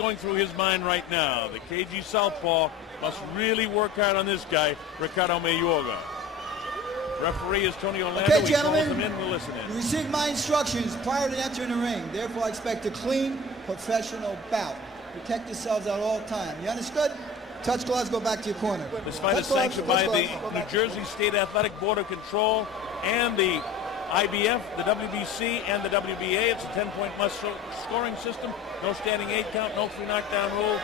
going through his mind right now? The KG Southpaw must really work hard on this guy, Ricardo Mayorga. Referee is Tony Orlando. Okay, gentlemen, We'll listen in. you received my instructions prior to entering the ring. Therefore, I expect a clean, professional bout. Protect yourselves at all times. You understood? Touch gloves, go back to your corner. This fight is sanctioned by the New Jersey State Athletic Board of Control and the IBF, the WBC, and the WBA. It's a 10-point must-scoring system. No standing 8 count, no 3 knockdown rule.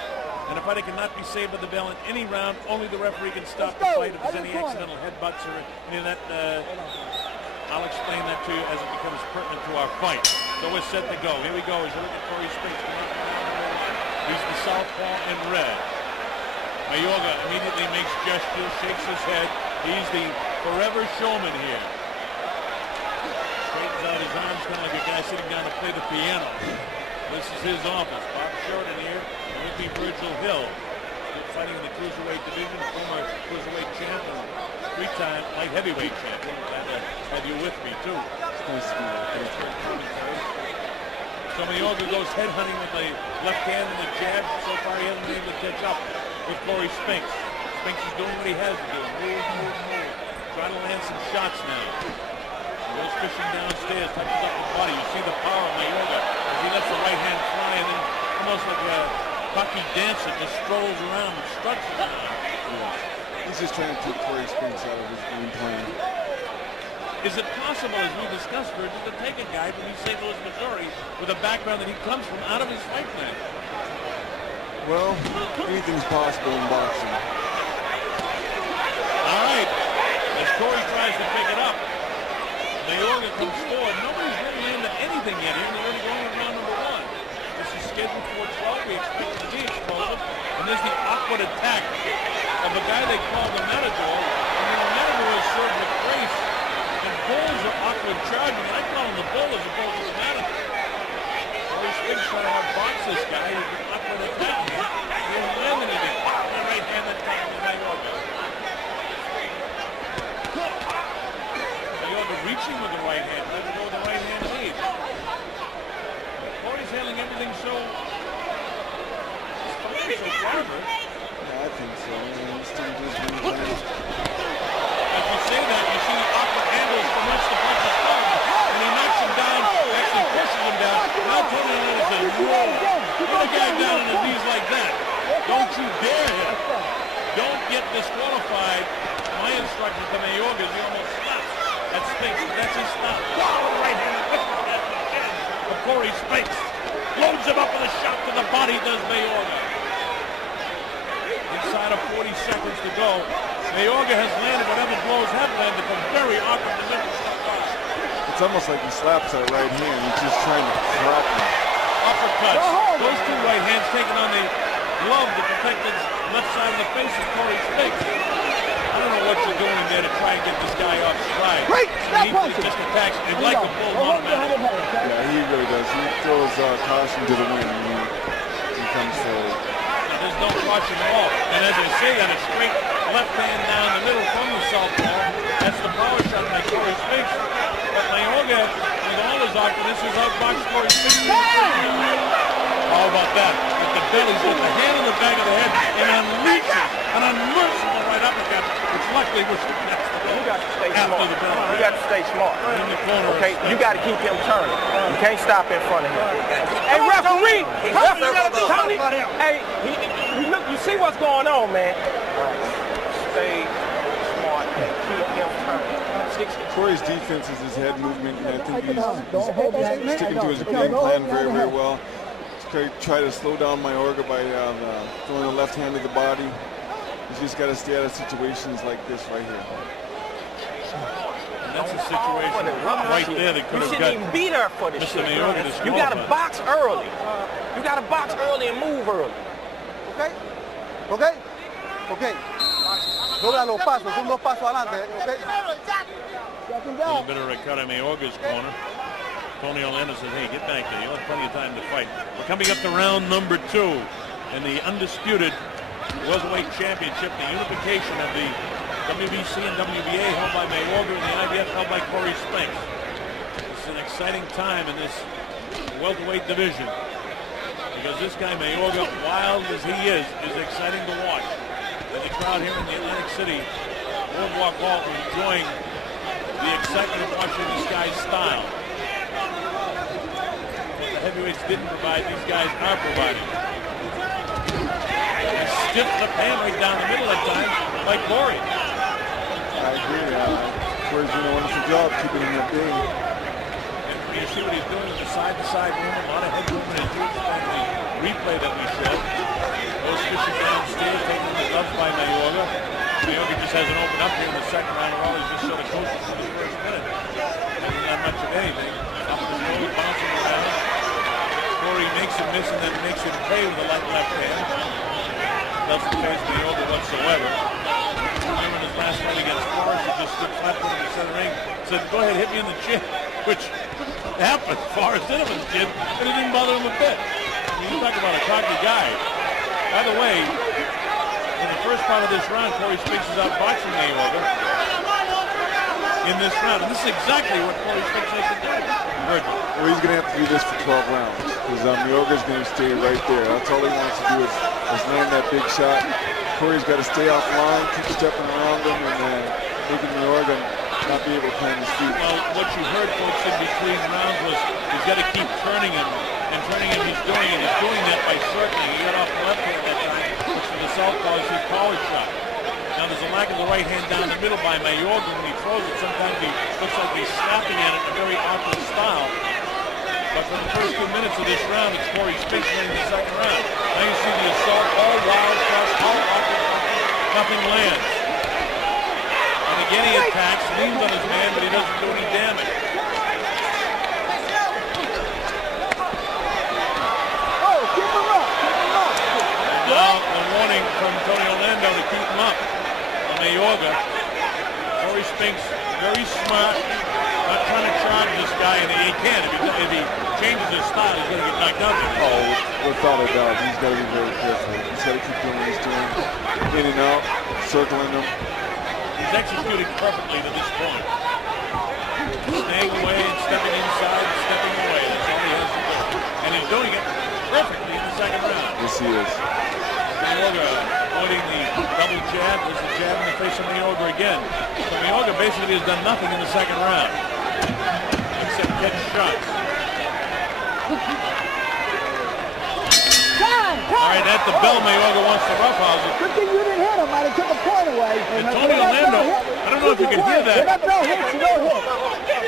And a fighter cannot be saved by the bell in any round. Only the referee can stop the fight if there's any accidental headbutts or any of that. I'll explain that to you as it becomes pertinent to our fight. So we're set to go. Here we go as you look at Cory Spinks. He's the southpaw in red. Mayorga immediately makes gestures, shakes his head. He's the forever showman here. Straightens out his arms, kind of like a guy sitting down to play the piano. This is his office. Bob Sheridan here. With me, Virgil Hill, fighting in the cruiserweight division, former cruiserweight champ and 3-time light heavyweight champion. Glad to have you with me, too. So Mayorga goes headhunting with the left hand and the jab. So far, he hasn't been able to catch up with Cory Spinks. Spinks is doing what he has to do. Move. Trying to land some shots now. Goes fishing downstairs, touches up the body. You see the power of Mayorga as he lets the right hand fly and then almost like a hockey dancer just strolls around and struts around. Yeah. He's just trying to take Cory Spinks out of his game plan. Is it possible, as we discussed, Virgil, to take a guy from East St. Louis, Missouri, with a background that he comes from out of his fight plan? Well, anything's possible in boxing. All right. As Cory tries to pick it up, Mayorga comes forward. Nobody's really landed anything yet. Even already going to round number 1. This is scheduled for 12. We expect it to be explosive. And there's the awkward attack of a guy they call the Matador. And the Matador is served with grace. And bulls are awkward charging. I call him the bull as opposed to the Matador. Cory Spinks trying to outbox this guy. He's been awkward attacking him. He hasn't landed anything. The right hand attack with Mayorga. Mayorga reaching with the right hand. Let's go with the right hand lead. Cory's handling everything so clever. Yeah, I think so. As you say that, you see the awkward angles from which the punch is coming. And he knocks him down, actually pushes him down. Now Tony Orlando says, whoa, put a guy down on his knees like that. Don't you dare hit. Don't get disqualified. My instruction to Mayorga is he almost stops. That's Spinks. That's his stop. Right hand of Cory Spinks. Loads him up with a shot to the body, does Mayorga. Inside of 40 seconds to go. Mayorga has landed whatever blows have landed from very awkward position so far. It's almost like he slaps that right hand. He's just trying to drop him. Uppercuts. Those 2 right hands taking on the glove to protect the left side of the face of Cory Spinks. I don't know what you're doing there to try and get this guy off stride. Great! He just attacks. He'd like to pull him automatically. Yeah, he really does. He throws caution to the wind when he comes forward. Now, there's no caution at all. And as I say that, a straight left hand down the middle from the southpaw. That's the power shot by Cory Spinks. But Mayorga, with all his awkwardness, has outboxed Cory Spinks. How about that? With the bellies, with the hand on the back of the head, and unleashes an unmerciful right uppercut, which luckily was next to You got to stay after smart. the bell. You got to stay smart. In the corner. Okay, you got to keep him turning. You can't stop in front of him. Hey, referee! Tony! Hey, look, you see what's going on, man. Stay smart and keep him turning. Cory's defense is his head movement, and I think he's sticking to his game plan very, very well. Try to slow down Mayorga by throwing the left hand to the body. He's just got to stay out of situations like this right here. And that's a situation right there that could have got you shouldn't even be there for this shit. You got to box early. You got to box early and move early. Okay? Okay? Okay. Dobla los pasos, son 2 pasos adelante, okay? A little bit of Ricardo Mayorga's corner. Tony Orlando says, hey, get back there. You'll have plenty of time to fight. We're coming up to round number 2 in the undisputed welterweight championship, the unification of the WBC and WBA held by Mayorga and the IBF held by Cory Spinks. This is an exciting time in this welterweight division. because this guy Mayorga, wild as he is exciting to watch. And the crowd here in the Atlantic City Boardwalk Hall enjoying the excitement of watching this guy's style. What the heavyweights didn't provide, these guys are providing. Stiff left hand right down the middle at times by Cory. I agree. Cory's doing a wonderful job keeping him at bay. And you see what he's doing with the side-to-side movement, a lot of head movement as you expect the replay that we showed. Those fishing downstairs, taking the gloves by Mayorga. Mayorga just hasn't opened up here in the second round at all. He's just sort of coasting for the first minute. Hasn't done much of anything. Up the shoulder, bouncing around. Cory makes him miss and then makes him pay with a light left hand. Doesn't face Mayorga whatsoever. Remember his last fight against Forrest, he just stood flat-footed in the center ring, said, go ahead, hit me in the chin, which happened. Forrest hit him in the chin, and it didn't bother him a bit. I mean, you talk about a cocky guy. By the way, in the first part of this round, Cory Spinks is out boxing Mayorga in this round, and this is exactly what Cory Spinks has to do. Well, he's going to have to do this for 12 rounds, because Mayorga's going to stay right there. That's all he wants to do is land that big shot. Cory's got to stay offline, keep stepping around him, and making Mayorga not be able to plant his feet. Well, what you heard, folks, in between rounds was he's got to keep turning him, and turning him he's doing it. He's doing that by circling. He got off the left hand that time, which for the southpaw is his power shot. Now there's a lack of the right hand down the middle by Mayorga. When he throws it, sometimes he looks like he's snapping at it in a very awkward style. But for the first 2 minutes of this round, it's Cory Spinks winning the second round. Now you see the assault, all wild shots, all awkward, nothing lands. And again he attacks, leans on his man, but he doesn't do any damage. Oh, keep him up, keep him up. And now the warning from Tony Orlando to keep him up. Mayorga, Cory Spinks, very smart, not trying to charge this guy, and he can. If he changes his style, he's going to get knocked out. Oh, without a doubt, he's got to be very careful. He's got to keep doing what he's doing, in and out, circling them. He's executing perfectly to this point. Staying away and stepping inside and stepping away. That's all he has to do. And he's doing it perfectly in the second round. Yes, he is. Mayorga avoiding the double jab. There's the jab in the face of Mayorga again. So Mayorga basically has done nothing in the second round, except catch shots. All right, at the bell, Mayorga wants to roughhouse it. Good thing you didn't hit him, I'd have took a point away. And Tony Orlando, I don't know if you can hear that.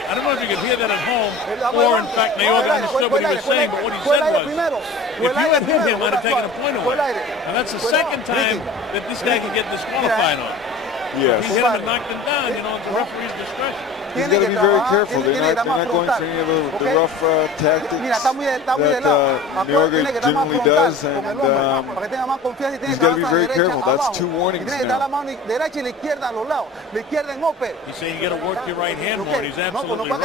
I don't know if you can hear that at home, or in fact Mayorga understood what he was saying, but what he said was, if you had hit him, I'd have taken a point away. And that's the second time that this guy can get disqualified on. Yes. If he hit him and knocked him down, you know, it's the referee's discretion. He's got to be very careful. They're not going for any of the rough tactics that Mayorga generally does, and he's got to be very careful. That's 2 warnings now. He's saying you got to work your right hand more, and he's absolutely right. I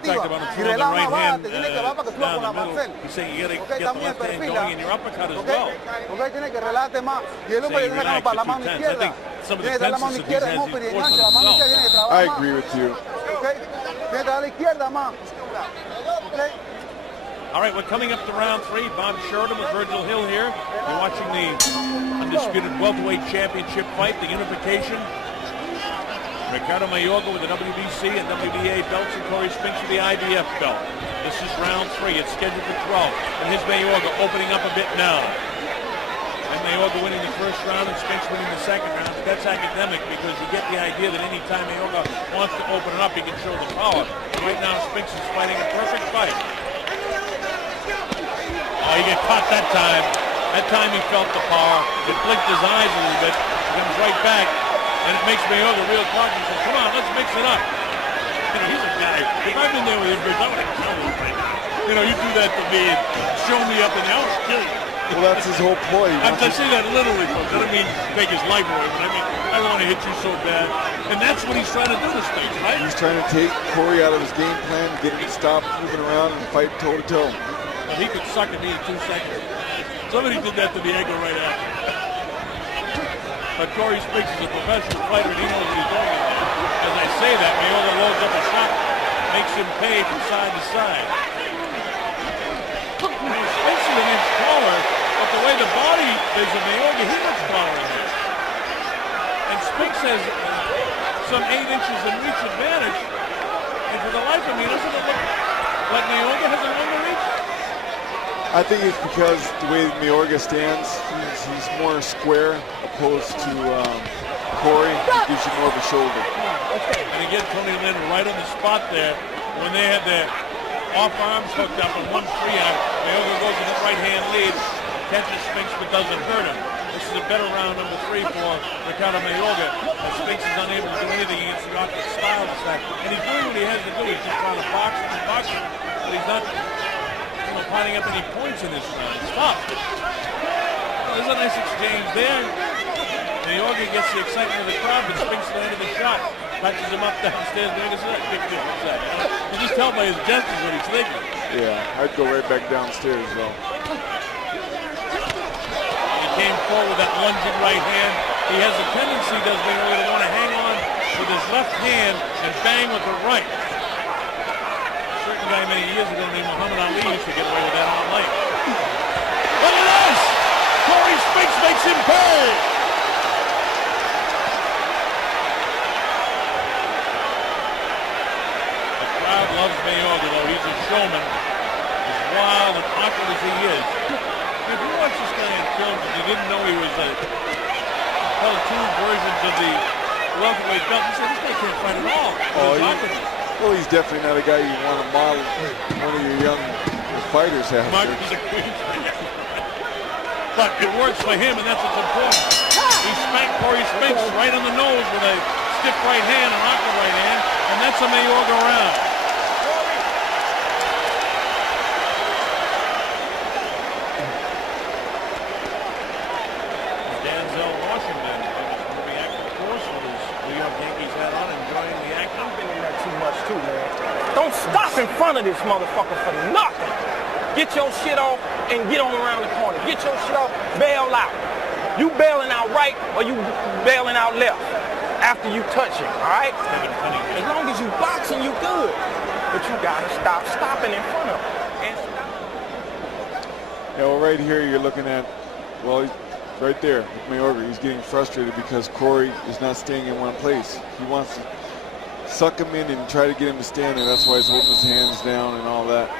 talked about him throwing the right hand down the middle. He's saying you got to get the left hand going in your uppercut as well. Saying relax it 2 times. I think some of the defenses of these hands he's forced on himself. I agree with you. All right, we're coming up to round 3. Bob Sheridan with Virgil Hill here. You're watching the undisputed welterweight championship fight, the unification. Ricardo Mayorga with the WBC and WBA belts, and Cory Spinks with the IBF belt. This is round 3. It's scheduled for 12. And here's Mayorga opening up a bit now. And Mayorga winning the first round and Spinks winning the second round. But that's academic because you get the idea that any time Mayorga wants to open it up, he can show the power. Right now, Spinks is fighting a perfect fight. Oh, he got caught that time. That time he felt the power. It blinked his eyes a little bit. He comes right back, and it makes Mayorga real cocky. He says, come on, let's mix it up. You know, he's a guy. If I've been there with him, I would have killed him right now. You know, you do that to me and show me up, and I'll kill you. Well, that's his whole ploy. I say that literally, folks. I don't mean take his life away, but I mean, I don't want to hit you so bad. And that's what he's trying to do to Spinks, right? He's trying to take Cory out of his game plan, get him to stop moving around and fight toe-to-toe. Well, he could suck at me in 2 seconds. Somebody did that to Diego right after. But Cory Spinks is a professional fighter, and he knows what he's doing. As I say that, Mayorga loads up a shot, makes him pay from side to side. Spinks is an inch there's a Mayorga, he looks taller in there. And Spinks has some 8 inches in reach advantage. And for the life of me, doesn't it look like Mayorga has a longer reach? I think it's because the way Mayorga stands, he's more square opposed to Cory. He gives you more of a shoulder. And again, Tony Lynn right on the spot there when they had their off arms hooked up on 1 free out. Mayorga goes in the right hand lead, catches Spinks but doesn't hurt him. This is a better round number 3 for Ricardo Mayorga, as Spinks is unable to do anything against the opposite style attack. And he's doing what he has to do. He's just trying to box him, but he's not piling up any points in this round. It's tough. Well, there's a nice exchange there. Mayorga gets the excitement of the crowd, but Spinks landed the shot. Touches him up downstairs. Mayorga said, big difference there. You just tell by his gestures what he's thinking. Yeah, I'd go right back downstairs, though. He came forward with that lunging right hand. He has a tendency, does Mayorga, to want to hang on with his left hand and bang with the right. A certain guy many years ago named Muhammad Ali used to get away with that all night. Look at this! Cory Spinks makes him pay! The crowd loves Mayorga, though. He's a showman. As wild and awkward as he is. If you watch this guy in films and you didn't know he was held 2 versions of the welterweight belt, you say, this guy can't fight at all. Well, he's definitely not a guy you want to model one of your young fighters after. But it works for him, and that's what's important. He spanked Cory Spinks right on the nose with a stiff right hand, an awkward right hand, and that's a Mayorga round. Don't stop in front of this motherfucker for nothing. Get your shit off and get on around the corner. Get your shit off, bail out. You bailing out right or you bailing out left after you touch him, all right? As long as you boxing, you good. But you gotta stop stopping in front of him. Yeah, well, right here you're looking at, well, right there with Mayorga, he's getting frustrated because Cory is not staying in one place. He wants to suck him in and try to get him to stand there. That's why he's holding his hands down and all that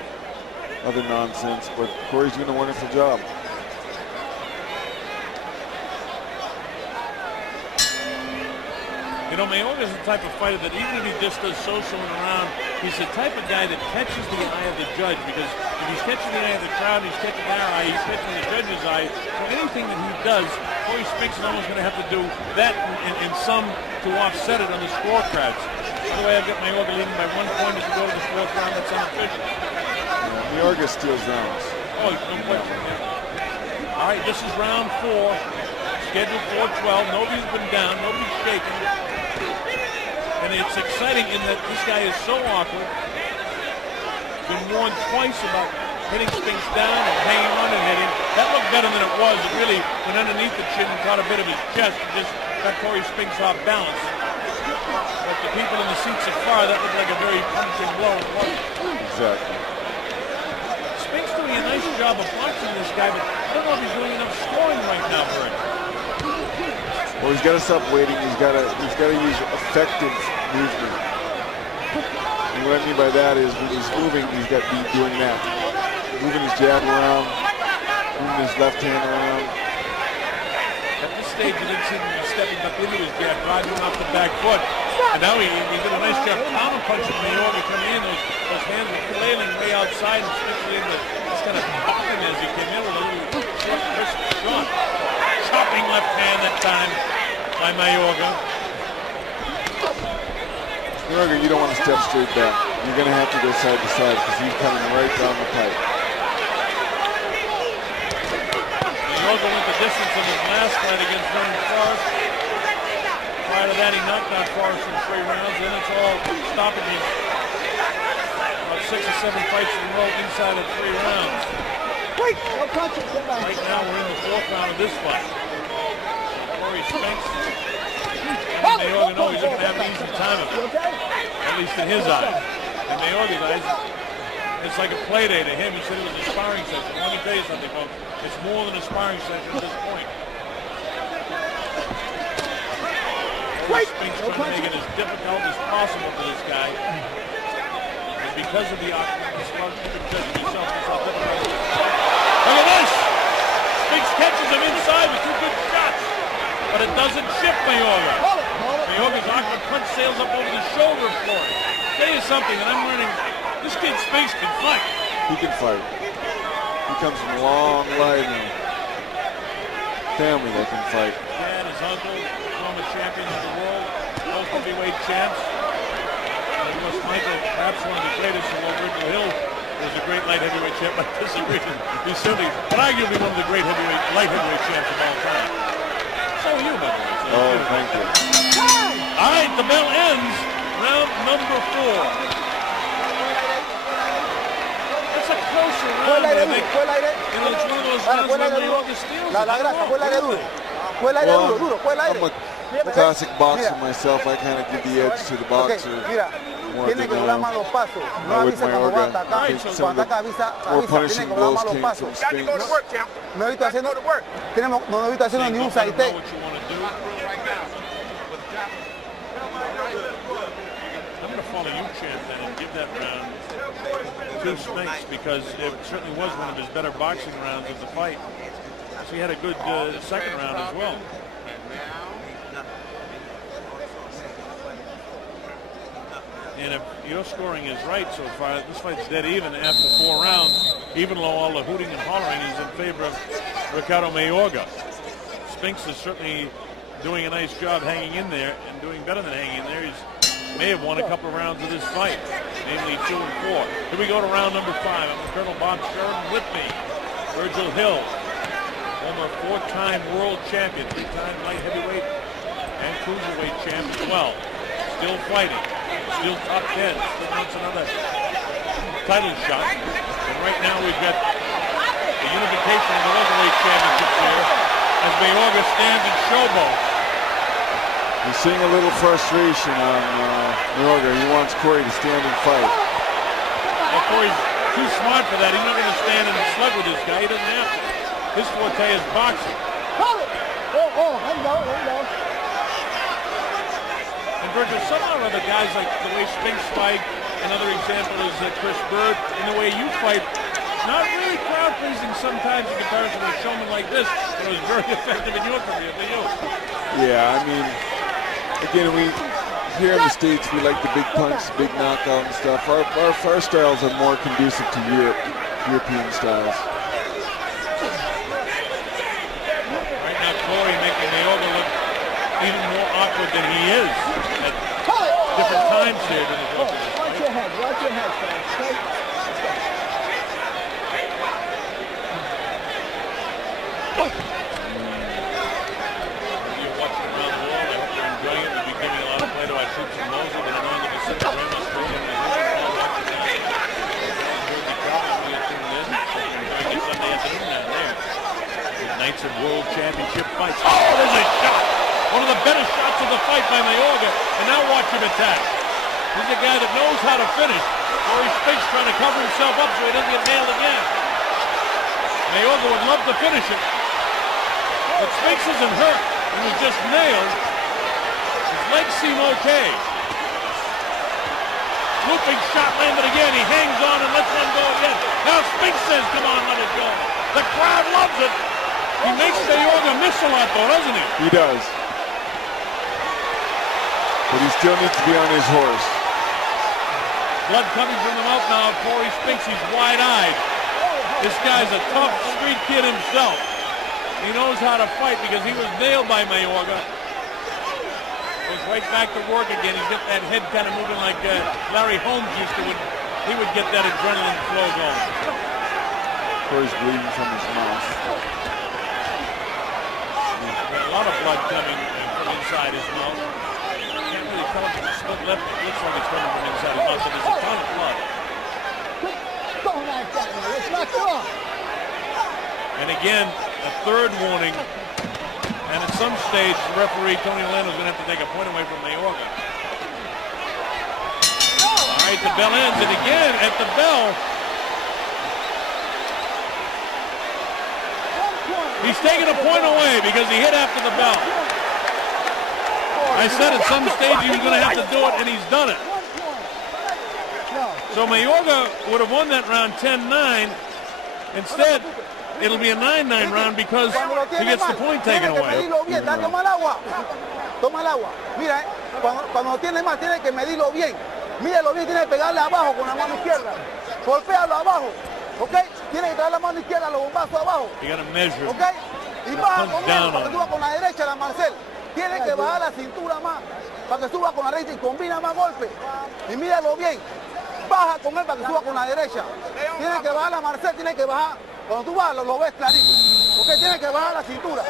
other nonsense. But Cory's doing a wonderful job. You know, Mayorga's the type of fighter that even if he just does socialing around, he's the type of guy that catches the eye of the judge, because if he's catching the eye of the crowd, he's catching our eye, he's catching the judge's eye. So anything that he does, Cory Spinks is almost going to have to do that in some to offset it on the scorecards. By the way, I've got Mayorga leading by 1 point as we go to the 4th round. That's unofficial. Yeah, Mayorga steals rounds. Oh, no question. Yeah. All right, this is round 4. Scheduled 4-12. Nobody's been down. Nobody's shaken. And it's exciting in that this guy is so awkward. Been warned twice about hitting Spinks down and hanging on and hitting. That looked better than it was. It really went underneath the chin and caught a bit of his chest and just got Cory Spinks off balance. But the people in the seats afar, that looked like a very punishing blow. Exactly. Spinks doing a nice job of boxing this guy, but I don't know if he's doing enough scoring right now for him. Well, he's got to stop waiting. He's got to use effective movement. And what I mean by that is when he's moving, he's got to be doing that. Moving his jab around, moving his left hand around. At this stage, he didn't seem to be stepping up into his jab, driving him off the back foot. And now he did a nice job counter punching Mayorga coming in. Those hands were flailing way outside, and especially in the just kind of popping as he came in with a little short, crisp shot. Chopping left hand that time by Mayorga. Mayorga, you don't want to step straight back. You're going to have to go side to side because he's coming right down the pipe. Mayorga went the distance in his last fight against Vernon Forrest. Prior to that, he knocked out Forrest in 3 rounds. Then it's all stoppages. About 6 or 7 fights in a row inside of 3 rounds. Wait, no punches, get back. Right now, we're in the 4th round of this fight. Cory Spinks. Mayorga knows he's going to have an easy time of it. At least in his eyes. In Mayorga's eyes, It's like a play day to him. He said it was a sparring session. Let me tell you something, folks. It's more than a sparring session at this point. Cory Spinks trying to make it as difficult as possible for this guy. And because of the octagon, it's hard to judge yourself. Look at this! Spinks catches him inside with 2 good shots. But it doesn't shift Mayorga. Mayorga's octagon punch sails up over the shoulder of Cory. I'll tell you something that I'm learning. This kid Spinks can fight. He can fight. He comes from a long line and family that can fight. Dad, his uncle, former champions of the world, both heavyweight champs. And of course, Michael, perhaps one of the greatest of all. Ricardo Hill was a great light heavyweight champ. I disagree. He's certainly, but arguably one of the great light heavyweight champs of all time. So are you, by the way. Oh, thank you. All right, the bell ends. Round number 4. It's a closer round. I think. You know, it's one of those rounds where Mayorga steals. La grasa, fue el aire duro. Fue el aire duro, fue el aire. I'm a classic boxer myself. I kind of give the edge to the boxer. Mira, tiene que doblar más los pasos. No avisa cuando va a atacar. Cuando ataca avisa. Tiene que doblar más los pasos. No he visto haciendo, no he visto haciendo ni un side take. I'm going to follow you, champ, then, and give that round to Spinks because it certainly was one of his better boxing rounds of the fight. So he had a good second round as well. And if your scoring is right so far, this fight's dead even after 4 rounds, even though all the hooting and hollering is in favor of Ricardo Mayorga. Spinks is certainly doing a nice job hanging in there and doing better than hanging in there. He may have won a couple of rounds of this fight, namely 2 and 4. Here we go to round number 5. I'm Colonel Bob Sheridan. With me, Virgil Hill, former 4-time world champion, 3-time light heavyweight and cruiserweight champ as well. Still fighting, still top 10, still wants another title shot. And right now we've got the unification of the welterweight championships here as Mayorga stands in showboat. You're seeing a little frustration on Mayorga. He wants Cory to stand and fight. Well, Cory's too smart for that. He's not going to stand and slug with this guy. He doesn't have to. His forte is boxing. And Virgil, somehow or other guys like the way Spinks fight, another example is Chris Bird, and the way you fight, not really crowd pleasing sometimes in comparison to a showman like this, but it was very effective in your career for you. Yeah, I mean, again, we here in the States, we like the big punch, big knockout and stuff. Our styles are more conducive to European styles. Right now, Cory making Mayorga look even more awkward than he is at different times here. Watch your head, folks. You're watching around the world. I hope you're enjoying it. We'll be giving a lot of play to our troops in Mosul that are on the Pacific Rim. Australia, New Zealand, all that. Sunday afternoon down there. Nights of World Championship fights. Oh, there's a shot! One of the better shots of the fight by Mayorga. And now watch him attack. He's a guy that knows how to finish. Cory Spinks trying to cover himself up so he doesn't get nailed again. Mayorga would love to finish it. But Spinks isn't hurt. He was just nailed. His legs seem okay. Looping shot landed again. He hangs on and lets one go again. Now Spinks says, come on, let it go. The crowd loves it. He makes Mayorga miss a lot, though, doesn't he? He does. But he still needs to be on his horse. Blood coming from the mouth now of Cory Spinks. He's wide-eyed. This guy's a tough street kid himself. He knows how to fight because he was nailed by Mayorga. Goes right back to work again. He's got that head kind of moving like Larry Holmes used to. He would get that adrenaline flow going. Cory's bleeding from his mouth. A lot of blood coming from inside his mouth. Can't really tell if it's split lip. It looks like it's coming from inside his mouth, but there's a ton of blood. Don't like that now. Let's knock it off. And again, a third warning. And at some stage, the referee, Tony Orlando's going to have to take a point away from Mayorga. All right, the bell ends. And again, at the bell, He's taking a point away because he hit after the bell. I said at some stage he was going to have to do it, and he's done it. So Mayorga would have won that round 10-9. Instead, it'll be a 9-9 round because he gets the point taken away. Toma el agua. Toma el agua. Mira, cuando tiene más, tiene que medirlo bien. Mídelo bien, tiene que pegarle abajo con la mano izquierda. Golpéalo abajo. ¿Ok? Tiene que traer la mano izquierda, los bombazos abajo. You got to measure. ¿Ok? Y baja con él, para que suba con la derecha, la Marcel. Tiene que bajar la cintura más, para que suba con la derecha y combina más golpes. Y míralo bien. Baja con él para que suba con la derecha. Tiene que bajar la Marcel, tiene que bajar. Cuando tú bajas, lo ves clarito. ¿Ok? Tiene que bajar la cintura.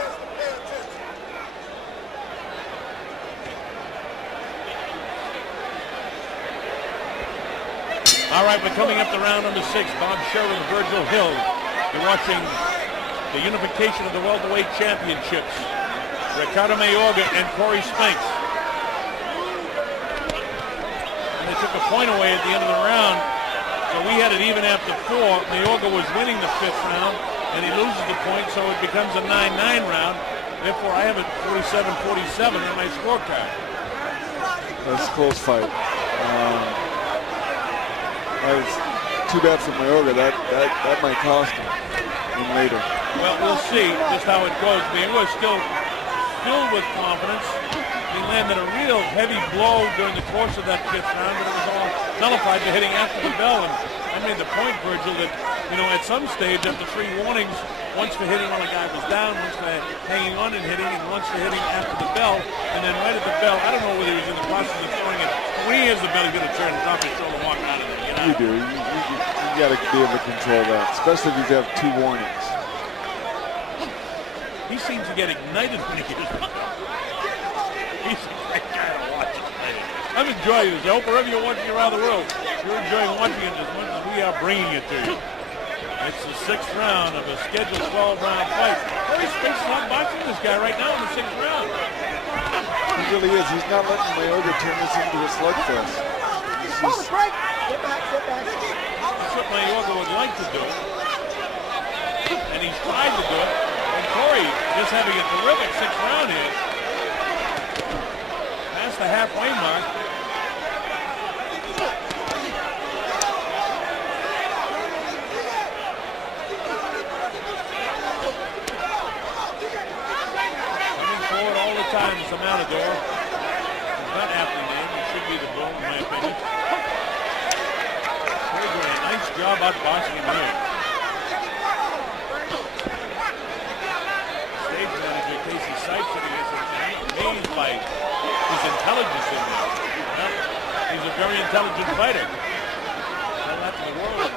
All right, we're coming up to round number 6. Bob Sherman, Virgil Hill. You're watching the unification of the welterweight championships. Ricardo Mayorga and Cory Spinks. And they took a point away at the end of the round. So we had it even after 4. Mayorga was winning the 5th round, and he loses the point, so it becomes a 9-9 round. Therefore, I have it 47-47 in my scorecard. That's a close fight. It's too bad for Mayorga. That might cost him later. Well, we'll see just how it goes. Mayorga is still filled with confidence. He landed a real heavy blow during the course of that 5th round, but it was all nullified by hitting after the bell. And I made the point, Virgil, that at some stage after 3 warnings, once for hitting when a guy was down, once for hanging on and hitting, and once for hitting after the bell, and then right at the bell, I don't know whether he was in the process of throwing it. When he hears the bell, he's going to turn it off his shoulder and walk out of there. You do. You got to be able to control that, especially if you have 2 warnings. He seems to get ignited when he gets the bell. He's a great guy to watch. I'm enjoying this. I hope wherever you're watching around the world, you're enjoying watching it as much as we are bringing it to you. It's the 6th round of a scheduled 12-round fight. Cory Spinks is not boxing this guy right now in the 6th round. He really is. He's not letting Mayorga turn this into a slugfest. Get back. That's what Mayorga would like to do. And he's tried to do it. And Cory just having a terrific 6th round here. Past the halfway mark. Time is the Matador. He's not aptly named. He should be the bull, in my opinion. They're doing a nice job outboxing him here. Stage manager Casey Sykes sitting here amazed by his intelligence in this. Well, he's a very intelligent fighter. Tell that to the world.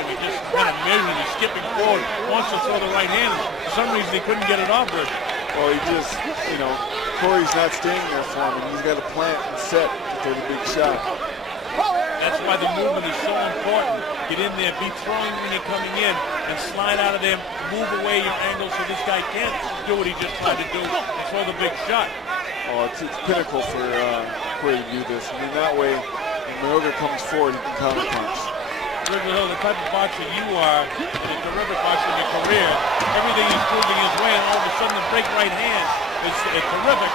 He just kind of measuring, he's skipping forward, wants to throw the right hand. For some reason, he couldn't get it off with. Well, he just, Cory's not staying there for him, and he's got to plant and set to throw the big shot. That's why the movement is so important. Get in there, be throwing when you're coming in, and slide out of there, move away your angle so this guy can't do what he just tried to do and throw the big shot. Oh, it's pinnacle for Cory to do this. I mean, that way, when Mayorga comes forward, he can counterpunch. Virgil Hill, the type of boxer you are, and a terrific boxer in your career, everything is proving his way, and all of a sudden the break right hand is terrific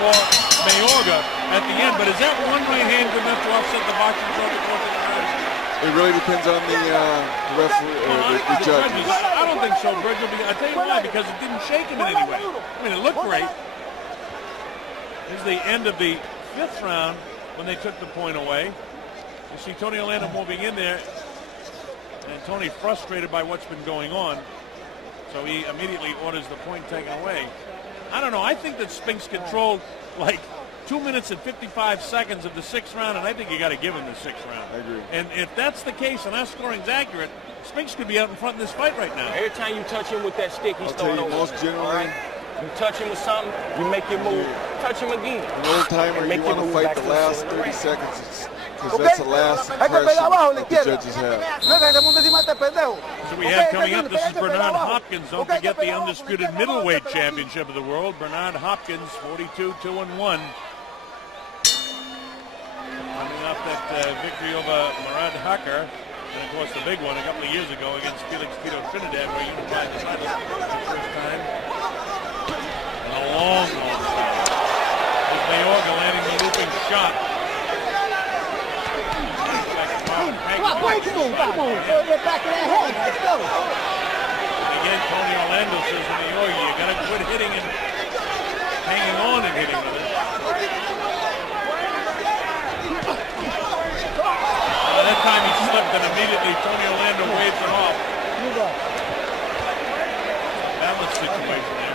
for Mayorga at the end. But is that one right hand good enough to offset the boxing throw the course of the round? It really depends on the referee or the judges. I don't think so, Virgil. I'll tell you why, because it didn't shake him in any way. I mean, it looked great. This is the end of the 5th round when they took the point away. You see Tony Orlando moving in there, and Tony frustrated by what's been going on, so he immediately orders the point taken away. I don't know. I think that Spinks controlled like 2 minutes and 55 seconds of the 6th round, and I think you got to give him the 6th round. I agree. And if that's the case and our scoring's accurate, Spinks could be out in front in this fight right now. Every time you touch him with that stick, he's throwing over. Most generally, you touch him with something, you make your move. Touch him again. An old timer, you want to fight the last 30 seconds. Because Okay. that's the last Hay que pegar impression abajo, la that the izquierda. judges have. No es que se monte encima de este pendejo. So we Okay, have coming up, this hay is que pegar Bernard abajo. Hopkins. Don't Okay, hay que forget the pegar abajo, undisputed hay que pegar middleweight abajo. championship of the world. Bernard Hopkins, 42-2-1. Coming off that victory over Murad Hacker, and of course the big one a couple of years ago against Felix Tito Trinidad, where he unified the title for the first time in a long, long time. There's Mayorga landing the looping shot. Come on, get back to that head. Let's go. Again, Tony Orlando says to Mayorga, you got to quit hitting and hanging on and hitting with it. That time he slipped and immediately Tony Orlando waves it off. Balance situation there.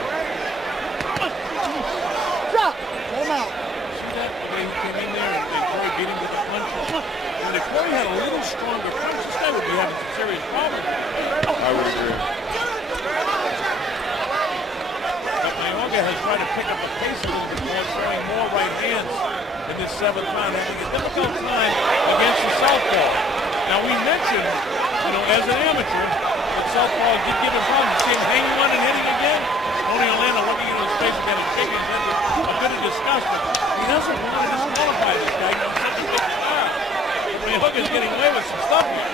Stop. Let him out. See that? The way he came in there and Cory beat him with the punch. And if Cory had a little stronger punch, this guy would be having some serious problems. I would agree. But Mayorga has tried to pick up the pace a little bit more, throwing more right hands in this 7th round, having a difficult time against the southpaw. Now we mentioned, as an amateur, that southpaw did give him problems. You see him hanging on and hitting again. Tony Orlando looking into his face again and shaking his head with a bit of disgust, but he doesn't want to disqualify this guy. He's such a big star. Mayorga's getting away with some stuff here.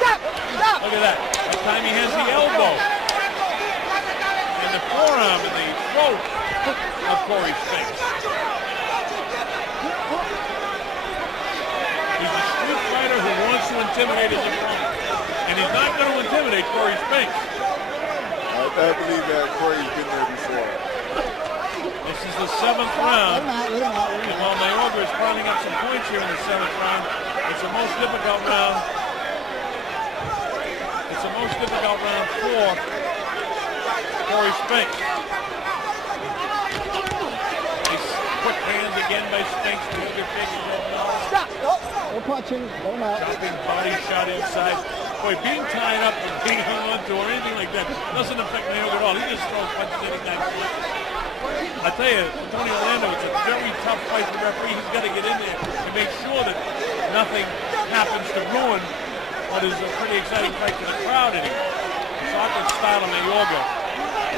Stop. Look at that. That time he has the elbow and the forearm and the throat of Cory Spinks. He's a street fighter who wants to intimidate his opponent. And he's not going to intimidate Cory Spinks. I believe that Cory's been there before. This is the 7th round. And while Mayorga is piling up some points here in the 7th round, it's the most difficult round. It's the most difficult round for Cory Spinks. These quick hands again by Spinks. Mayorga shaking his head no. Stop. No punching. Let him out. Chopping body shot inside. Boy, being tied up and being hung onto or anything like that doesn't affect Mayorga at all. He just throws punches anytime he wants. I tell you, Tony Orlando, it's a very tough fight for the referee. He's got to get in there to make sure that nothing happens to ruin what is a pretty exciting fight for the crowd anyway. The soccer style of Mayorga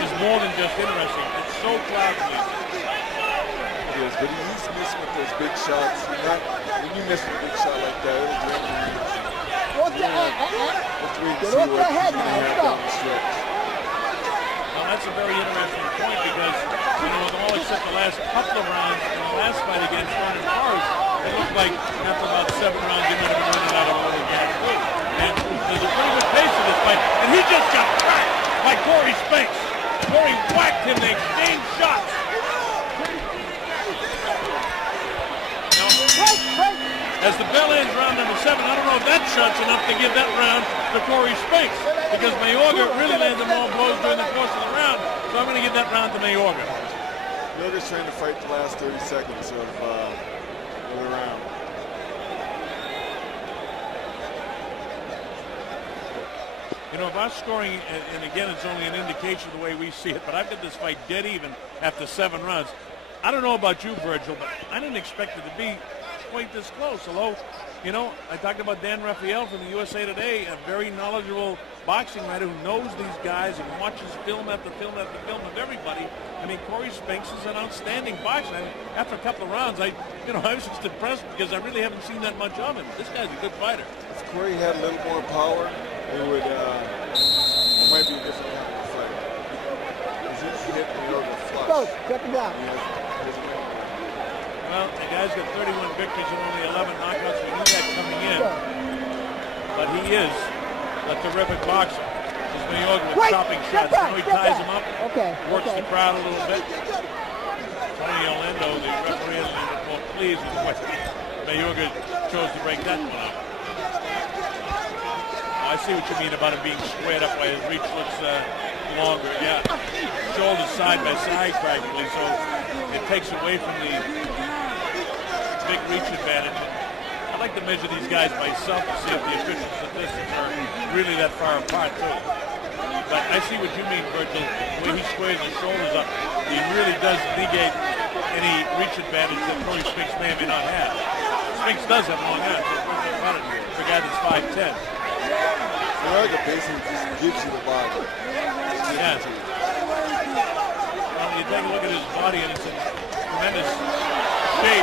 is more than just interesting. It's so crowd pleasing. Yes, but he's missing with those big shots. When you miss a big shot like that, it'll drain you. What's the head? Get off the head now. Stop. Well, that's a very interesting point because, with all except the last couple of rounds in the last fight against Ronan Forrest, it looked like after about 7 rounds he might have been running out of order again. And there's a pretty good pace in this fight, and he just got cracked by Cory Spinks. Cory whacked him, they exchanged shots. As the bell ends round number 7, I don't know if that shot's enough to give that round to Cory Spinks, because Mayorga really landed more blows during the course of the round, so I'm going to give that round to Mayorga. Mayorga's trying to fight the last 30 seconds of the round. If our scoring, and again, it's only an indication of the way we see it, but I've got this fight dead even after 7 rounds. I don't know about you, Virgil, but I didn't expect it to be quite this close. Although, I talked about Dan Raphael from the USA Today, a very knowledgeable boxing writer who knows these guys and watches film after film after film of everybody. I mean, Cory Spinks is an outstanding boxer. After a couple of rounds, I was just impressed because I really haven't seen that much of him. This guy's a good fighter. If Cory had a little more power, it might be a different kind of fight. Because he hit Mayorga flush. Go, check him out. Well, the guy's got 31 victories and only 11 knockouts. We knew that coming in. But he is a terrific boxer. This Mayorga with chopping shots. Now he ties him up, works the crowd a little bit. Tony Orlando, the referee, is a little bit more pleased with the way Mayorga chose to break that one up. I see what you mean about him being squared up, while his reach looks longer. Yeah, shoulders side by side practically, so it takes away from the big reach advantage. I like to measure these guys myself to see if the official statistics are really that far apart too. But I see what you mean, Virgil. The way he squares his shoulders up, he really does negate any reach advantage that Cory Spinks may or may not have. Spinks does have long arms, for a guy that's 5'10". Mayorga basically just gives you the body. Yes. Well, you take a look at his body, and it's in tremendous shape.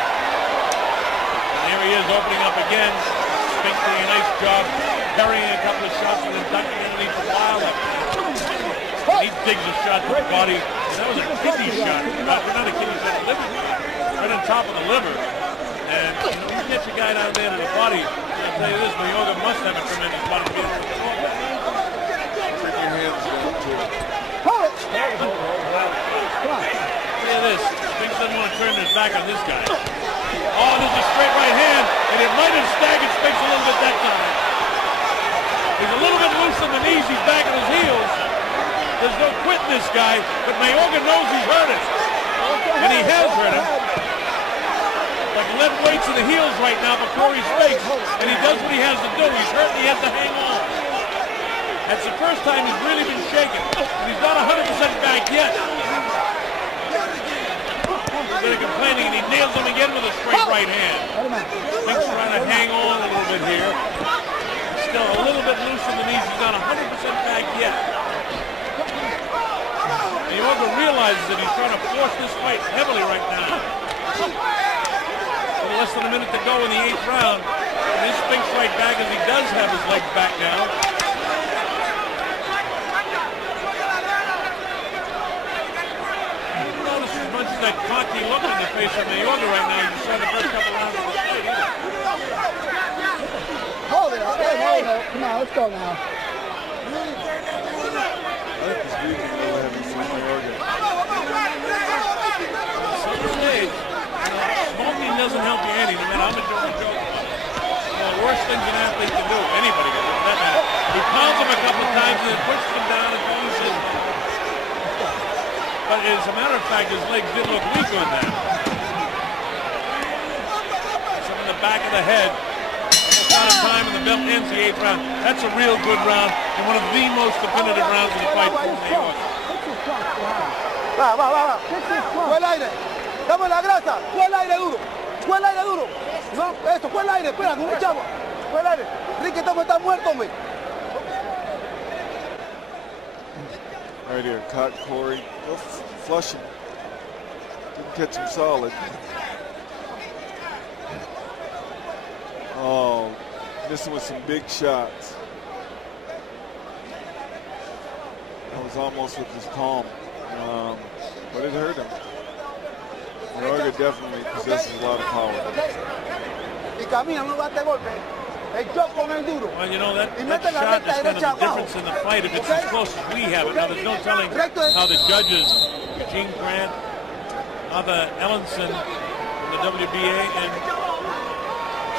And here he is opening up again. Spinks doing a nice job parrying a couple of shots and then ducking underneath the pile. He digs a shot to the body. And that was a kidney shot. Not a kidney shot, a liver shot. Right on top of the liver. And you know, you get your guy down there to the body. I'll tell you this, Mayorga must have a tremendous body to get it. Turn your hands down too. Look at this. Spinks doesn't want to turn his back on this guy. Oh, there's a straight right hand, and it might have staggered Spinks a little bit that time. He's a little bit loose on the knees. He's back on his heels. There's no quitting this guy, but Mayorga knows he's hurt him. And he has hurt him. Like lead weights in the heels right now for Cory Spinks, and he does what he has to do. He's hurt and he has to hang on. That's the first time he's really been shaken. He's not 100% back yet. He's been complaining, and he nails him again with a straight right hand. Spinks trying to hang on a little bit here. Still a little bit loose in the knees. He's not 100% back yet. Mayorga realizes that he's trying to force this fight heavily right now. With less than a minute to go in the 8th round. And this Spinks right back as he does have his legs back now. You notice as much as that cocky look on the face of Mayorga right now, you saw the first couple rounds of the fight either. Hold it. Hey, come on, let's go now. I think he's breathing a little heavy for Mayorga. Smoking doesn't help you any, no matter how much you want to joke about it. One of the worst things an athlete can do, anybody can do, for that matter. He pounds him a couple of times and then pushes him down and goes in. But as a matter of fact, his legs did look weak on that. Some in the back of the head. Out of time and the belt ends the 8th round. That's a real good round and one of the most definitive rounds of the fight for Mayorga. Va. Fue el aire. Dame la grasa. Fue el aire duro. Fue el aire duro. No, esto, fue el aire. Espera, no me chavo. Fue el aire. Ricky, está muerto, hombre. Right here, caught Cory. Go flush him. Didn't catch him solid. Oh, missing with some big shots. That was almost with his palm, but it hurt him. Mayorga definitely possesses a lot of power. Well, you know, that shot is kind of the difference in the fight if it's as close as we have it. Now, there's no telling how the judges, Gene Grant, Arthur Ellenson from the WBA, and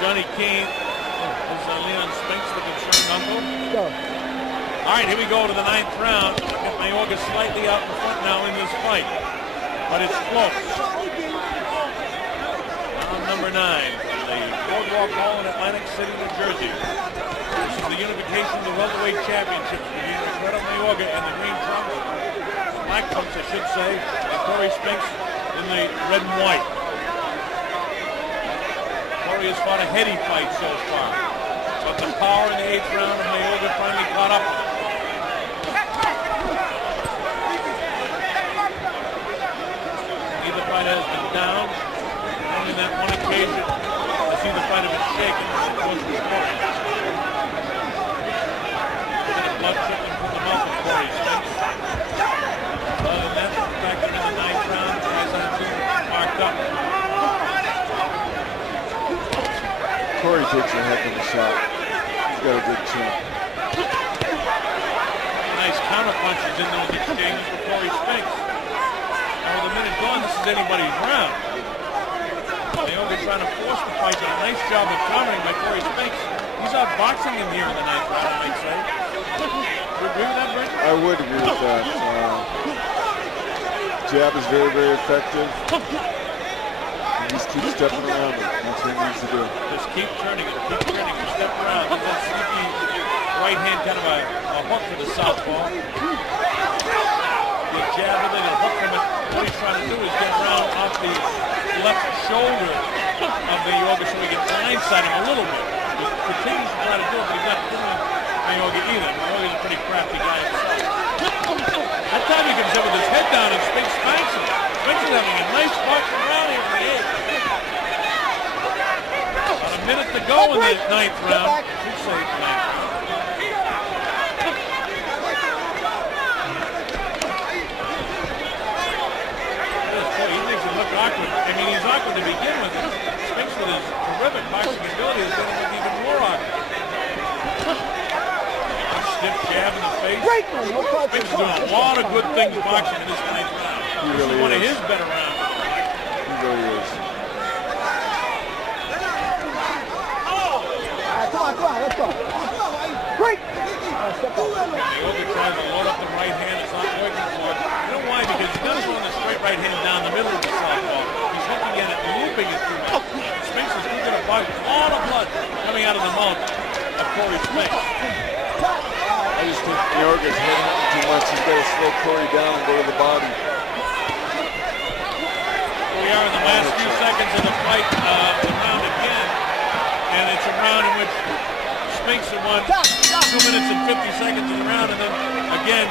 Johnny Keane is Leon Spinks, the concerned uncle. All right, here we go to the 9th round. Look at Mayorga slightly out in front now in this fight, but it's close. Round number 9 from the Boardwalk Hall in Atlantic City, New Jersey. This is the unification of the welterweight championships between Ricardo Mayorga and the green trunks, black trunks, I should say, and Cory Spinks in the red and white. Cory has fought a heady fight so far, but the power in the 8th round of Mayorga finally caught up with him. Neither fighter has been down. Only that one occasion has either fighter been shaken and close to scoring. Look at the blood trickling from the mouth of Cory Spinks. Other than that, the fact that in the 9th round, guys on two marked up. Cory takes a heck of a shot. He's got a good chin. Nice counter punches in those exchanges for Cory Spinks. Now with a minute gone, this is anybody's round. Mayorga trying to force the fight, but a nice job of countering by Cory Spinks. He's out boxing him here in the 9th round, I might say. Do you agree with that, Brent? I would agree with that. Jab is very, very effective. Just keep stepping around it. That's what he needs to do. Just keep turning it. Keep turning it. Step around. Give that sneaky right hand kind of a hook for the southpaw. You jab with it and hook from it. What he's trying to do is get around off the left shoulder of Mayorga so he can blindside him a little bit. He continues to try to do it, but he's not doing Mayorga either. Mayorga's a pretty crafty guy himself. That time he comes in with his head down and Spinks spanks him. Spinks is having a nice boxing round here in the 8th. minute to go in the 9th round. Should say 9th. He makes it look awkward. I mean, he's awkward to begin with. Spinks with his terrific boxing ability is going to look even more awkward. A stiff jab in the face. Spinks is doing a lot of good things boxing in this 9th round. This is one of his better rounds. He really is. Come on, let's go. Break! Mayorga tries to load up the right hand. It's not working for him. You know why? Because he's not throwing the straight right hand down the middle of the southpaw. He's hooking at it and looping it through. Spinks is looking at a lot of blood coming out of the mouth of Cory Spinks. I just think Mayorga's head hunting too much. He's got to slow Cory down and go to the body. We are in the last few seconds of the fight, the round again. And it's a round in which Spinks had won 2 minutes and 50 seconds of the round, and then again,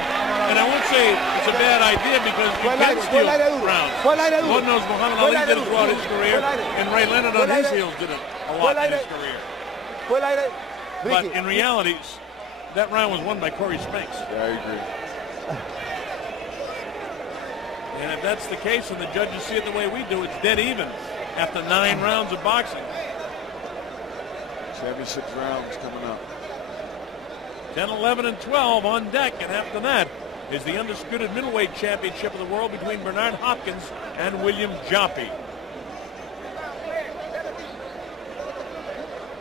and I won't say it's a bad idea because you can steal rounds. Lord knows Muhammad Ali did it throughout his career, and Ray Leonard on his heels did it a lot in his career. But in reality, that round was won by Cory Spinks. Yeah, I agree. And if that's the case and the judges see it the way we do, it's dead even after 9 rounds of boxing. Championship rounds coming up. 10, 11, and 12 on deck, and after that is the undisputed middleweight championship of the world between Bernard Hopkins and William Joppy.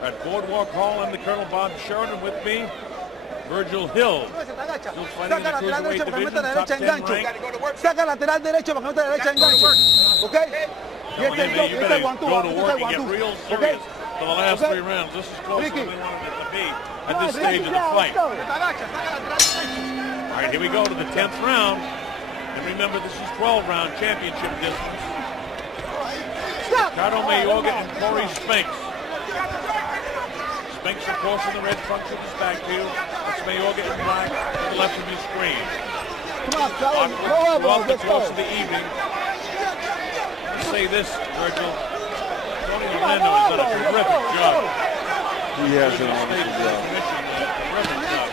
At Boardwalk Hall, I'm the Colonel Bob Sheridan. With me, Virgil Hill. Still fighting in the cruiserweight division, top 10 ranked. Saca lateral derecho para que meta derecha enganche. Okay? You better go to work and get real serious for the last 3 rounds. This is closer than we wanted it to be at this stage of the fight. All right, here we go to the 10th round. And remember, this is 12-round championship distance. Ricardo Mayorga and Cory Spinks. Spinks, of course, in the red trunks with his back view. That's Mayorga in black to the left of your screen. Throughout the course of the evening. Let's say this, Virgil. Tony Orlando has done a terrific job. He has done a terrific job. Terrific job.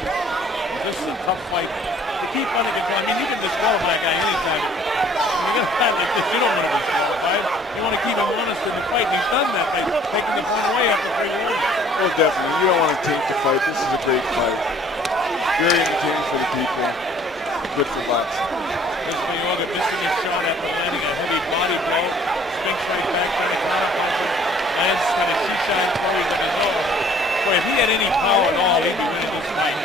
This is a tough fight to keep under control. I mean, you can disqualify that guy anytime. When you get a fight like this, you don't want to disqualify him. You want to keep him honest in the fight, and he's done that by taking the point away after 3 rounds. Well, definitely. You don't want to take the fight. This is a great fight. Very entertaining for the people. Good for boxing. Here's Mayorga missing his shot after landing a heavy body blow. Spinks right back, trying to counter-punch. Lands kind of shoe-shine Cory's of his own. Boy, if he had any power at all, he'd be winning this fight.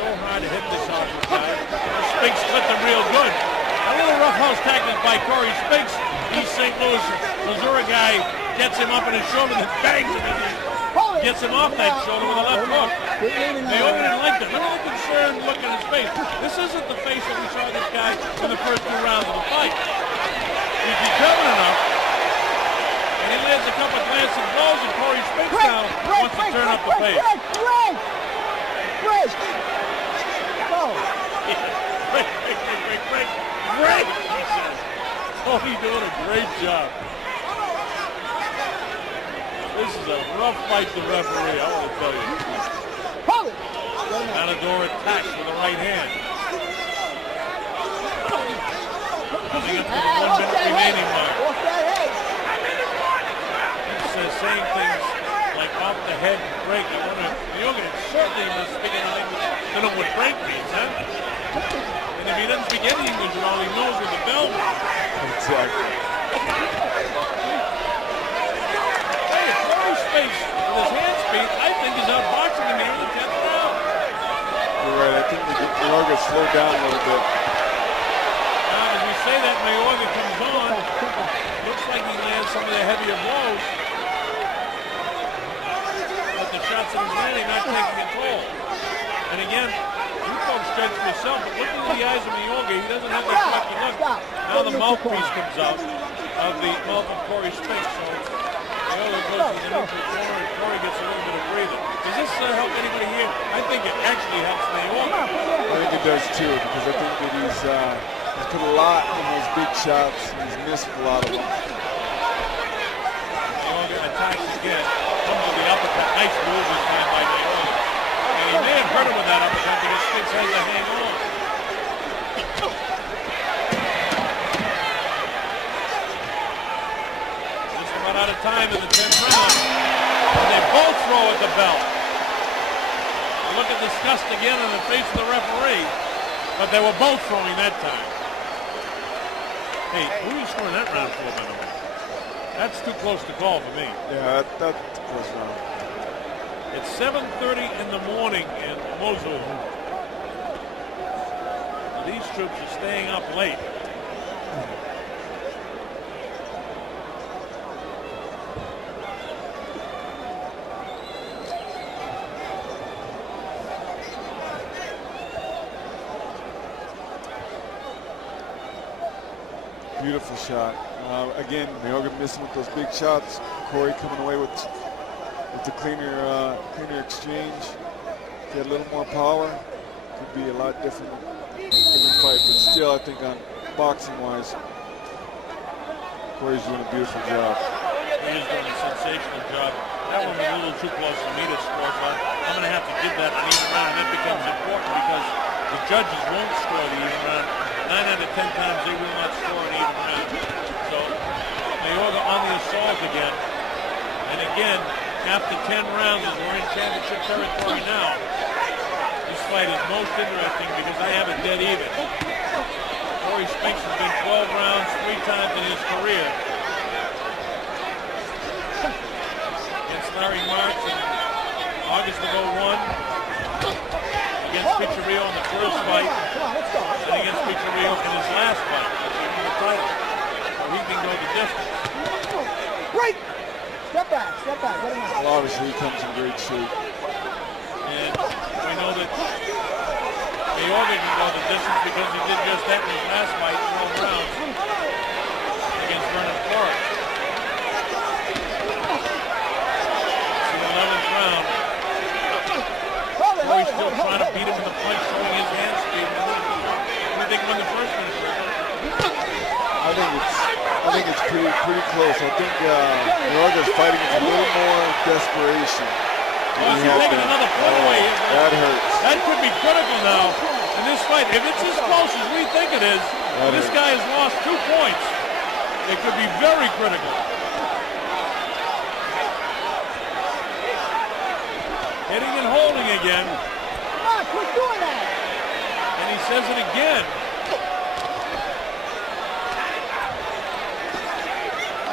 So hard to hit this offensive guy. Spinks clipped him real good. A little roughhouse tactics by Cory Spinks. East St. Louis, Missouri guy gets him up in his shoulder and bangs him in the gets him off that shoulder with a left hook. Mayorga didn't like that. Look at the concerned look in his face. This isn't the face that we saw this guy in the first 2 rounds of the fight. He's determined enough, and he lands a couple of glancing blows, and Cory Spinks now wants to turn up the pace. Break, he says. Oh, he's doing a great job. This is a rough fight to referee, I want to tell you. Matador attacks with the right hand. Coming up to the 1 minute remaining mark. He says saying things like off the head break. I wonder, Mayorga certainly must speak in language to know what break means, huh? And if he doesn't speak any English at all, he knows what the bell means. Exactly. With his hand speed, I think he's outboxing him here in the 10th round. You're right. I think Mayorga slowed down a little bit. Now, as we say that, Mayorga comes on. Looks like he lands some of the heavier blows. But the shots that he's landing not taking control. And again, you folks judge for yourself, but looking at the eyes of Mayorga, he doesn't have that fucking look. Now the mouthpiece comes out of the mouth of Cory Spinks. So Mayorga goes to the neutral corner, and Cory gets a little bit of breathing. Does this help anybody here? I think it actually helps Mayorga. I think it does too, because I think that he's put a lot in those big shots, and he's missed a lot of them. attacks again. Comes with the uppercut. Nice move this time by Mayorga. And he may have hurt him with that uppercut because Spinks has to hang on. Just about out of time in the 10th round. And they both throw at the belt. Look at disgust again in the face of the referee. But they were both throwing that time. Hey, who are you scoring that round for, by the way? That's too close to call for me. Yeah, that's too close round. It's 7:30 in the morning in Mosul. These troops are staying up late. Beautiful shot. Again, Mayorga missing with those big shots. Cory coming away with the cleaner exchange. Get a little more power. Could be a lot different fight, but still, I think on boxing-wise, Cory's doing a beautiful job. He is doing a sensational job. That one was a little too close for me to score, but I'm going to have to give that an even round. That becomes important because the judges won't score the even round. 9 out of 10 times they will not score an even round. So Mayorga on the assault again. And again, after 10 rounds, as we're in championship territory now, this fight is most interesting because I have it dead even. Cory Spinks has been 12 rounds 3 times in his career. Against Larry Marks in August of 01. Against Piccirillo in the first fight, and against Piccirillo in his last fight, achieving the title. So he can go the distance. Break! Step back, let him out. Well, obviously, he comes in great shape. And we know that Mayorga can go the distance because he did just that in his last fight, 12 rounds, against Vernon Forrest. It's the 11th round. Cory's still trying to beat him in the punch, showing his hand speed. What do you think when the first finish? I think it's pretty close. I think Mayorga's fighting with a little more desperation. Well, he's taking another point away. That hurts. That could be critical now in this fight. If it's as close as we think it is, this guy has lost 2 points. It could be very critical. Hitting and holding again. Quit doing that. And he says it again.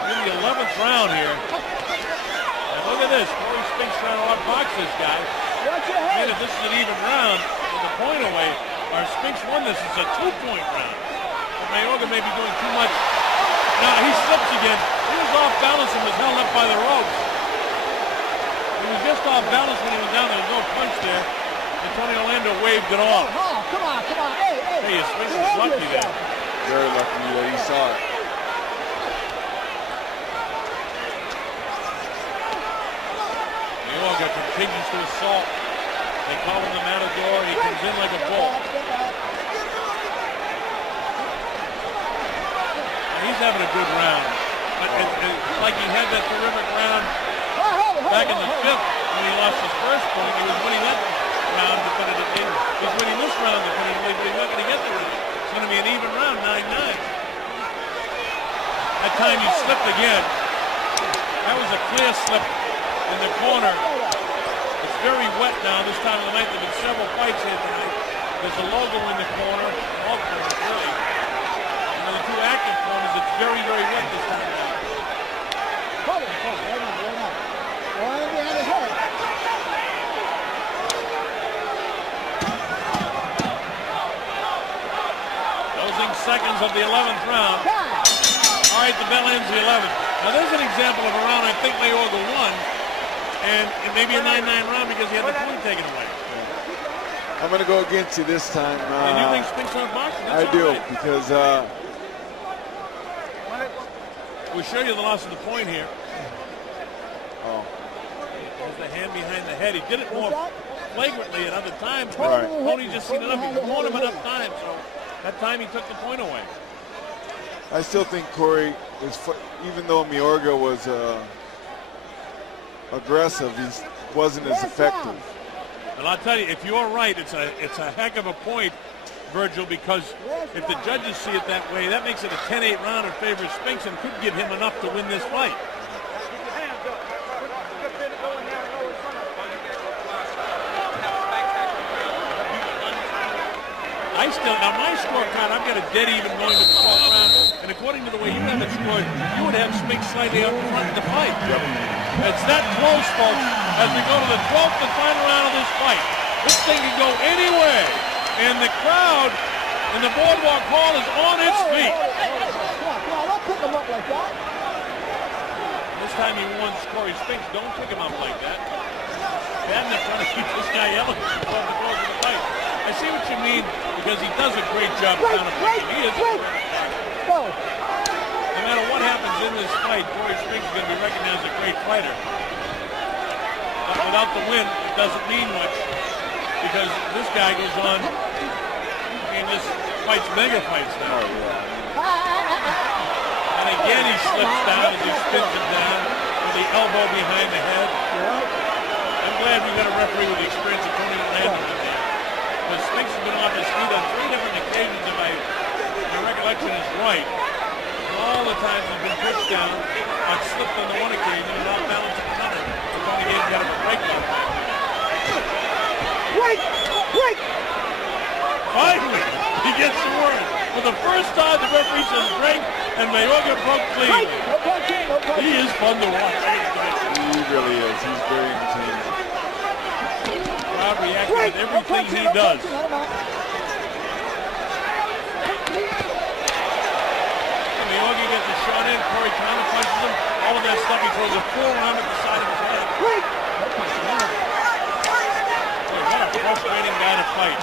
In the 11th round here. And look at this. Cory Spinks trying to outbox this guy. And if this is an even round with a point away, or Spinks won this, it's a 2-point round. And Mayorga may be doing too much. Now he slips again. He was off balance and was held up by the ropes. He was just off balance when he was down. There was no punch there. And Tony Orlando waved it off. Oh, come on. Hey, Spinks was lucky there. Very lucky that he saw it. Mayorga continues to assault. They call him the Matador. He comes in like a bull. And he's having a good round. But it's like he had that terrific round back in the 5th when he lost his first point. He was winning that round definitively. He was winning this round definitively, but he's not going to get the round. It's going to be an even round, 9-9. That time he slipped again. That was a clear slip in the corner. It's very wet now this time of the night. There have been several fights here tonight. There's a logo in the corner, all corners really. And the 2 active corners, it's very, very wet this time of the night. Closing seconds of the 11th round. All right, the bell ends the 11th. Now there's an example of a round I think Mayorga won, and it may be a 9-9 round because he had the point taken away. I'm going to go against you this time. And you think Spinks on boxing? I do, because we'll show you the loss of the point here. Oh. There's the hand behind the head. He did it more flagrantly at other times. Right. Tony just seen enough. He warned him enough times, so that time he took the point away. I still think Cory is, even though Mayorga was aggressive, he wasn't as effective. And I'll tell you, if you're right, it's a heck of a point, Virgil, because if the judges see it that way, that makes it a 10-8 round in favor of Spinks and could give him enough to win this fight. Now my scorecard, I've got a dead even going to the 12th round, and according to the way you have it scored, you would have Spinks slightly out in front of the fight. Yep. It's that close, folks, as we go to the 12th and final round of this fight. This thing can go anywhere, and the crowd in the Boardwalk Hall is on its feet. Don't pick him up like that. This time he wants Cory Spinks. Don't pick him up like that. Stand in front to keep this guy yelling before the close of the fight. I see what you mean, because he does a great job counterpunching. He is a terrific fighter. No matter what happens in this fight, Cory Spinks is going to be recognized as a great fighter. But without the win, it doesn't mean much, because this guy goes on. I mean, this fights mega fights now. And again, he slips down as he spins him down with the elbow behind the head. I'm glad we got a referee with the experience of Tony Orlando in there. Because Spinks has been off his feet on 3 different occasions, if my recollection is right. And all the times he's been pushed down, or slipped on the one occasion, and off balance on another. So Tony gave him a break on that. Break! Finally, he gets the word. For the first time, the referee says break, and Mayorga broke clean. He is fun to watch. He really is. He's very entertaining. Crowd reacts with everything he does. Mayorga gets a shot in. Cory counterpunches him. All of that stuff. He throws a forearm at the side of his head. Boy, what a frustrating guy to fight.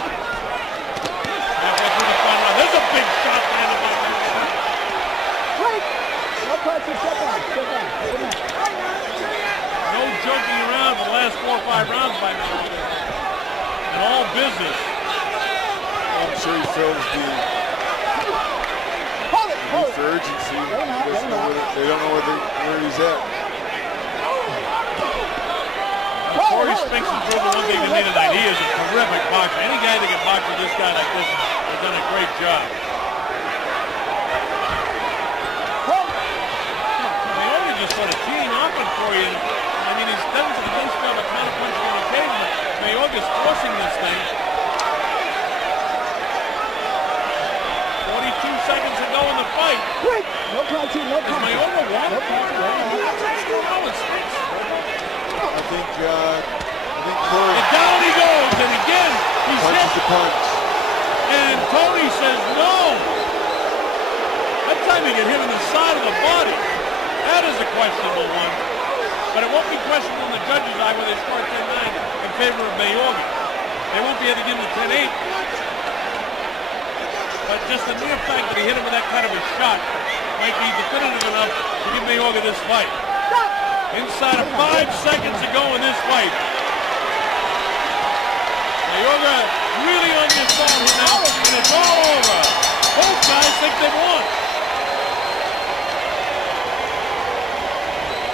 Halfway through the final round. There's a big shot landed by No joking around for the last 4 or 5 rounds by Mayorga. And all business. I'm sure he feels the urgency. They don't know where he's at. Cory Spinks has proven one thing to me tonight. He is a terrific boxer. Any guy that can box with this guy like this has done a great job. Mayorga just sort of teeing off on Cory. I mean, he's done a nice job of counterpunching on occasion, but Mayorga's forcing this thing. 42 seconds to go in the fight. Does Mayorga won? I think Cory. And down he goes, and again, he's hit. The punch. And Tony says no. That time he get hit in the side of the body. That is a questionable one. But it won't be questionable in the judges' eye where they score 10-9 in favor of Mayorga. They won't be able to give him the 10-8. But just the mere fact that he hit him with that kind of a shot might be definitive enough to give Mayorga this fight. Inside of 5 seconds to go in this fight. Mayorga really on the assault here now, and it's all over. Both guys think they've won.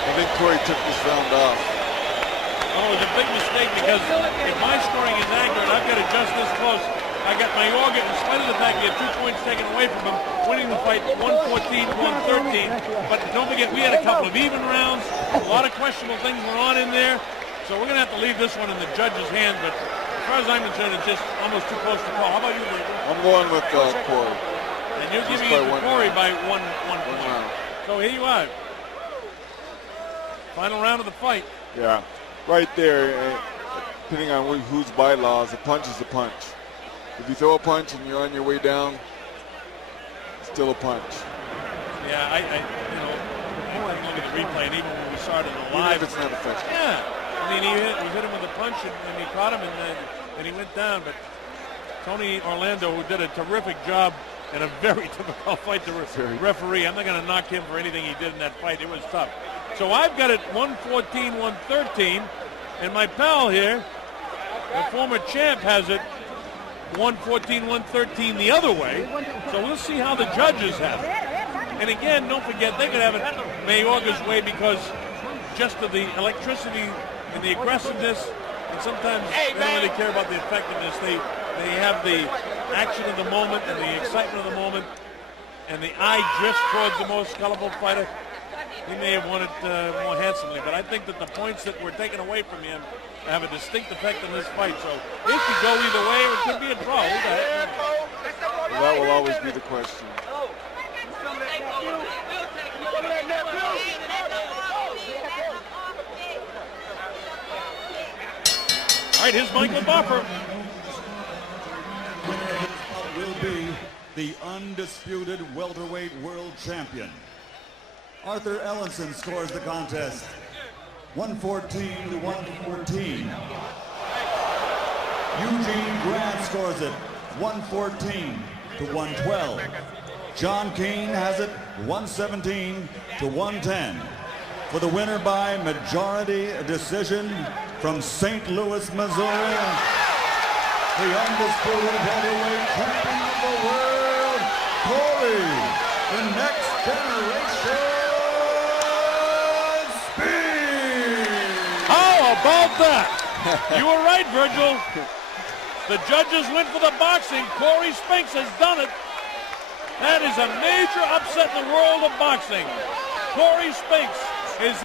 I think Cory took this round off. Oh, it was a big mistake, because if my scoring is accurate, I've got to just this close. I got Mayorga, in spite of the fact he had 2 points taken away from him, winning the fight 114-113. But don't forget, we had a couple of even rounds. A lot of questionable things were on in there. So we're going to have to leave this one in the judge's hands. But as far as I'm concerned, it's just almost too close to call. How about you, Virgil? I'm going with Cory. And you're giving it to Cory by one point. So here you are. Final round of the fight. Yeah, right there. Depending on whose bylaws, a punch is a punch. If you throw a punch and you're on your way down, it's still a punch. Yeah, I want to look at the replay, and even when we started live, it's not effective. Yeah, I mean, we hit him with a punch, and he caught him, and he went down. But Tony Orlando, who did a terrific job in a very difficult fight to referee, I'm not going to knock him for anything he did in that fight. It was tough. So I've got it 114-113, and my pal here, the former champ, has it 114-113 the other way. So we'll see how the judges have it. And again, don't forget, they could have it Mayorga's way, because just to the electricity and the aggressiveness, and sometimes they don't really care about the effectiveness. They have the action of the moment and the excitement of the moment, and the eye drifts towards the most colorful fighter. He may have won it more handsomely, but I think that the points that were taken away from him have a distinct effect in this fight. So it could go either way, or it could be a draw. Well, that will always be the question. All right, here's Michael Buffer. Will be the undisputed welterweight world champion. Arthur Ellenson scores the contest 114 to 114. Eugene Grant scores it 114 to 112. John Keane has it 117 to 110. For the winner by majority decision from St. Louis, Missouri, the undisputed heavyweight champion of the world, Cory, the next generation Spinks. How about that? You were right, Virgil. The judges went for the boxing. Cory Spinks has done it. That is a major upset in the world of boxing. Cory Spinks is